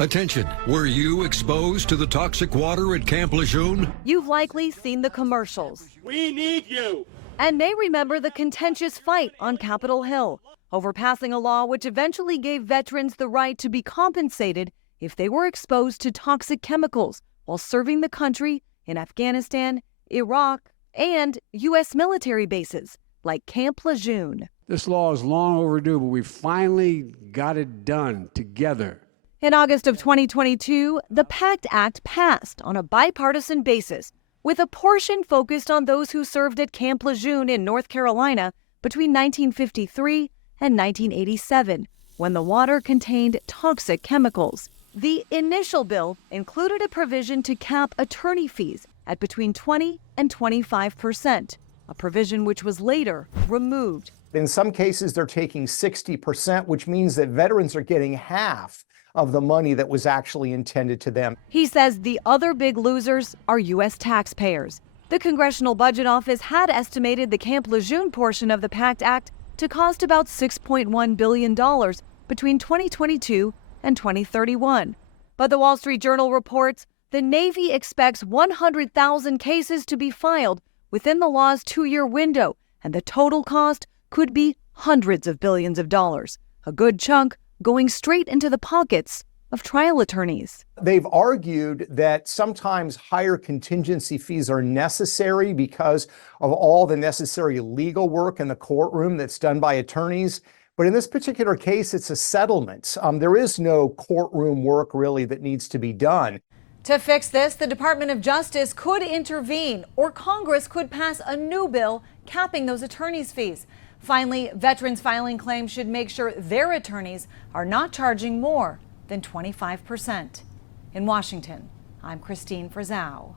Attention, were you exposed to the toxic water at Camp Lejeune? You've likely seen the commercials. We need you. And may remember the contentious fight on Capitol Hill over passing a law which eventually gave veterans the right to be compensated if they were exposed to toxic chemicals while serving the country in Afghanistan, Iraq, and U.S. military bases like Camp Lejeune. This law is long overdue, but we finally got it done together. In August of 2022, the PACT Act passed on a bipartisan basis, with a portion focused on those who served at Camp Lejeune in North Carolina between 1953 and 1987, when the water contained toxic chemicals. The initial bill included a provision to cap attorney fees at between 20 and 25%, a provision which was later removed. In some cases, they're taking 60%, which means that veterans are getting half of the money that was actually intended to them. He says the other big losers are U.S. taxpayers. The Congressional Budget Office had estimated the Camp Lejeune portion of the PACT Act to cost about $6.1 billion between 2022 and 2031. But the Wall Street Journal reports the Navy expects 100,000 cases to be filed within the law's 2-year window, and the total cost could be hundreds of billions of dollars, a good chunk going straight into the pockets of trial attorneys. They've argued that sometimes higher contingency fees are necessary because of all the necessary legal work in the courtroom that's done by attorneys. But in this particular case, it's a settlement. There is no courtroom work really that needs to be done. To fix this, the Department of Justice could intervene, or Congress could pass a new bill capping those attorneys' fees. Finally, veterans filing claims should make sure their attorneys are not charging more than 25%. In Washington, I'm Christine Frizzau.